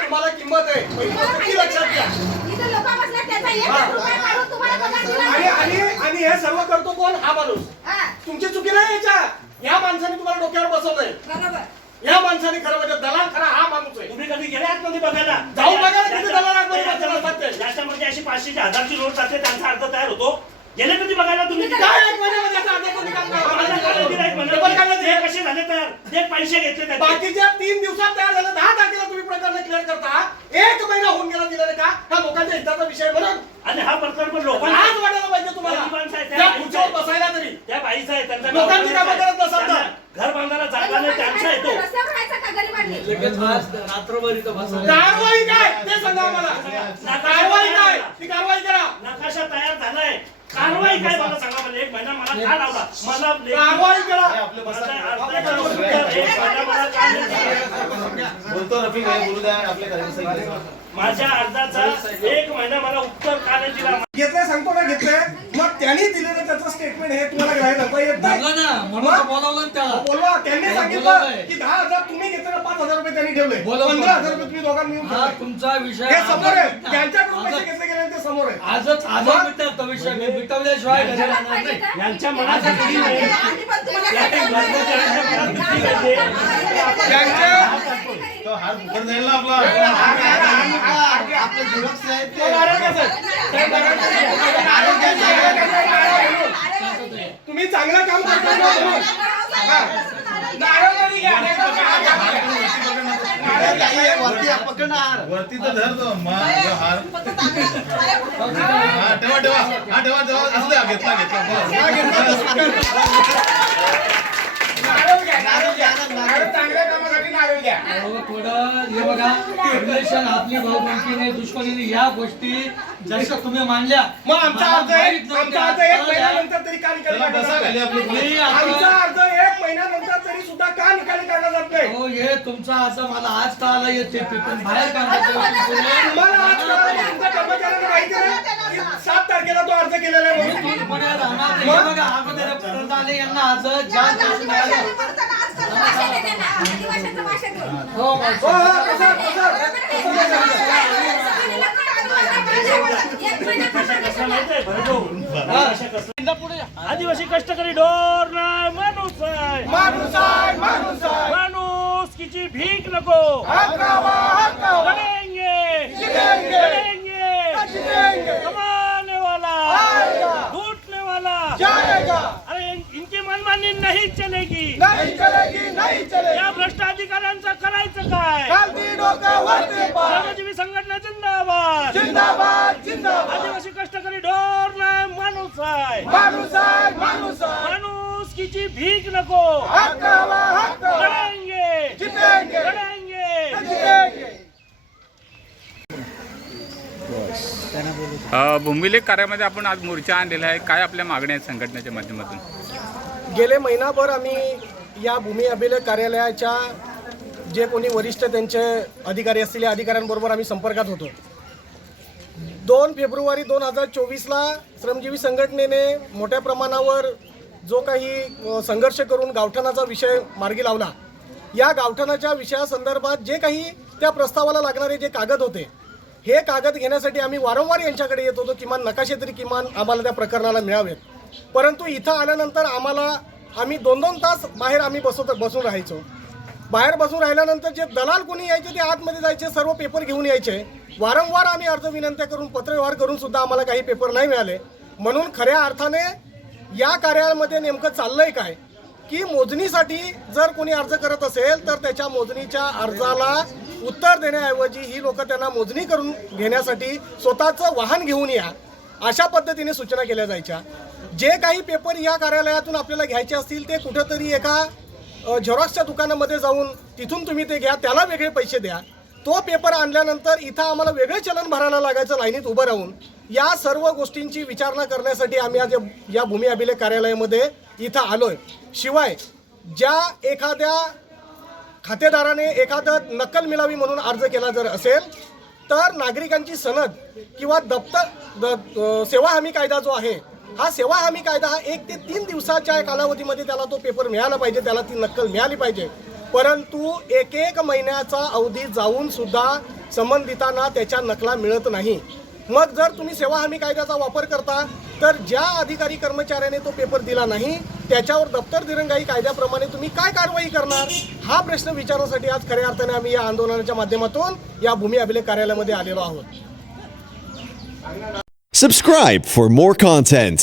तुम्हाला किंमत आहे लक्षात घ्या हा. आणि हे सर्व करतो कोण हा माणूस हा, तुमची चुकी नाही याच्यात या माणसाने तुम्हाला डोक्यावर बसवलंय बरोबर या माणसाने खरं म्हणजे दलाल खरा हा माणूस आहे तुम्ही कधी गेले आतमध्ये बघायला जाऊन बघा ना किती याच्या- दलाल आतमध्ये याच्या-. याच्यामध्ये अशी पाचशेची हजारची नोट जाते त्यांचा अर्थ तयार होतो गेले कधी बघायला तुम्ही काय एक महिन्यामध्ये याचा अर्धा कोटी काम करा. आम्हाला काय गिऱ्हाईक म्हणलं? डबल कसे झाले तयार ते पैसे घेतले त्याचे. बाकीच्या तीन दिवसात तयार झालं दहा तारखेला तुम्ही प्रकरण क्लिअर करता. एक महिना होऊन गेला दिला का? हा लोकांच्या हिताचा विषय म्हणून. आणि हा प्रकल्प पण लोकांना आज वाटायला पाहिजे तुम्हाला. त्या त्या खुर्चीवर. बसायला तरी. त्या बाईचा आहे त्यांचा लोकांची कामं करत नसाल तर. त्यांना घर बांधायला जागा नाही त्यांचा आहे तो. रस्त्यावर राहायचं का गरिबांनी? लगेच आज रात्रभर इथं बसायला कारवाई काय? ते सांगा आम्हाला. कारवाई काय? ती कारवाई करा. नकाशा तयार झालाय. कारवाई काय मला महिना मला का लावला? मला लेखी- कारवाई करा माझा अर्जाचं उत्तर एक महिना मला का नाही दिलं? बोलतो रफिक भाई बोलू द्या. आपल्या कार्यक्रम माझ्या अर्जाचा एक महिना मला उत्तर का नाही दिला? घेतलंय सांगतो ना घेतलंय. मग त्यांनी दिलेलं त्याचं स्टेटमेंट हे तुम्हाला ग्राह्य धरता येत नाही धरलं ना म्हणून बोलावलं त्याला. बोलवा. त्यांनी हो, सांगितलं बोलवलंय. की दहा हजार तुम्ही घेतलेलं पाच हजार रुपये त्यांनी ठेवले. बोलव, पंधरा बोलव. हजार रुपये तुम्ही दोघांनी मिळून हा ठेवले. तुमचा विषय हे समोर आहे. आजच ज्यांच्याकडून पैसे घेतले गेले ते समोर आहे. आजच आजच मिटणार तो विषय मी मिटवल्याशिवाय घरी जगात राहणार पाहिजे नाही. का? यांच्या मनात किती नाही आधी पण तुम्हाला या काही कर्मचाऱ्यांच्या मनात किती पाहिजे तो हार फुकट जाईल ना आपला. आपले झिरॉक्स आहेत तो. नारळ घ्यायचा. त्या नारळाचं- तुम्ही चांगलं काम करता ना म्हणून. हा. नारळ जरी घ्या, नाही तर वरती तर हार. हा ठेवा ठेवा. हा ठेवा ठेवा. असू द्या घेतला घेतला. अहो, थोडं हे बघा आपली भाऊबंदकीने दुश्मनीने या गोष्टी जसं तुम्ही मांडल्या मग आमचा मला अर्ज माहीत एक नव्हत्या. आमचा अर्ज एक चला महिन्यानंतर तरी का निकाली चला काढला बसा जात खाली नाही? आपली मी आमचा अर्ज एक महिन्यानंतर हे तुमचा असं मला आज कळालं येते पण बाहेर की सात तारखेला तो अर्ज केलेला आहे म्हणून. तुम्ही पुढे राहणार नाही. हे बघा अगोदर पर्यंत आले यांना आज ज्या दिवशी मिळालं. हो हो, हो, आदिवासी कष्टकरी डोर नाही माणूस आहे. माणूस आहे, माणूस आहे. नहीं चलेगी. नाही चलेगी नाही चलेगी. या भ्रष्ट अधिकाऱ्यांचं करायचं काय. श्रमजीवी संघटना जिंदाबाद. जिंदाबाद जिंदाबाद. आदिवासी कष्टकरी डोर नाही माणूस आहे. माणूस आहे माणूस आहे. माणूस किची भीक नको. हक्कावा, हक्कावा. भूमिलेख कार्यामध्ये आपण आज मोर्चा आणलेला आहे. काय आपल्या मागण्या आहेत संघटनेच्या माध्यमातून? गेले महिनाभर आम्ही या भूमी अभिलेख कार्यालयाच्या जे कोणी वरिष्ठ त्यांचे अधिकारी असतील या अधिकाऱ्यांबरोबर आम्ही संपर्कात होतो. दोन फेब्रुवारी दोन हजार चोवीसला श्रमजीवी संघटनेने मोठ्या प्रमाणावर जो काही संघर्ष करून गावठाणाचा विषय मार्गी लावला. या गावठाणाच्या विषयासंदर्भात जे काही त्या प्रस्तावाला लागणारे जे कागद होते हे कागद घेण्यासाठी आम्ही वारंवार यांच्याकडे येत होतो. किमान नकाशे तरी किमान आम्हाला त्या प्रकरणाला मिळावेत. परंतु इथं आल्यानंतर आम्हाला आम्ही दोन दोन तास बाहेर आम्ही बसवत बसून राहायचो. बाहेर बसून राहिल्यानंतर जे दलाल कोणी यायचे ते आतमध्ये जायचे सर्व पेपर घेऊन यायचे. वारंवार आम्ही अर्ज विनंत्या करून पत्रव्यवहार करून सुद्धा आम्हाला काही पेपर नाही मिळाले. म्हणून खऱ्या अर्थाने या कार्यालयामध्ये नेमकं चाललंय काय? की मोजणीसाठी जर कोणी अर्ज करत असेल तर त्याच्या मोजणीच्या अर्जाला उत्तर देण्याऐवजी ही लोक त्यांना मोजणी करून घेण्यासाठी स्वतःचं वाहन घेऊन या अशा पद्धतीने सूचना केल्या जायच्या. जे काही पेपर या कार्यालयातून आपल्याला घ्यायचे असतील ते कुठंतरी एका झेरॉक्सच्या दुकानामध्ये जाऊन तिथून तुम्ही ते घ्या त्याला वेगळे पैसे द्या. तो पेपर आणल्यानंतर इथं आम्हाला वेगळे चलन भरायला लागायचं लाईनीत उभं राहून. या सर्व गोष्टींची विचारणा करण्यासाठी आम्ही आज या- भूमी अभिलेख कार्यालयामध्ये इथं आलो आहे शिवाय ज्या एखाद्या खातेदाराने एखादं नक्कल मिळावी म्हणून अर्ज केला जर असेल तर नागरिकांची सनद किंवा दप्तर द- सेवा हमी कायदा जो आहे हा सेवा हमी कायदा हा एक ते तीन दिवसाच्या कालावधीमध्ये त्याला तो पेपर मिळाला पाहिजे त्याला ती नक्कल मिळाली पाहिजे. परंतु एक एक महिन्याचा अवधी जाऊन सुद्धा संबंधितांना त्याच्या नकला मिळत नाही. मग जर तुम्ही सेवा हमी कायद्याचा वापर करता तर ज्या अधिकारी कर्मचाऱ्याने तो पेपर दिला नाही त्याच्यावर दप्तर दिरंगाई कायद्याप्रमाणे तुम्ही काय कारवाई करणार? हा प्रश्न विचारण्यासाठी आज खऱ्या अर्थाने आम्ही या आंदोलनाच्या माध्यमातून या भूमी अभिलेख कार्यालयामध्ये आलेलो आहोत. Subscribe for more content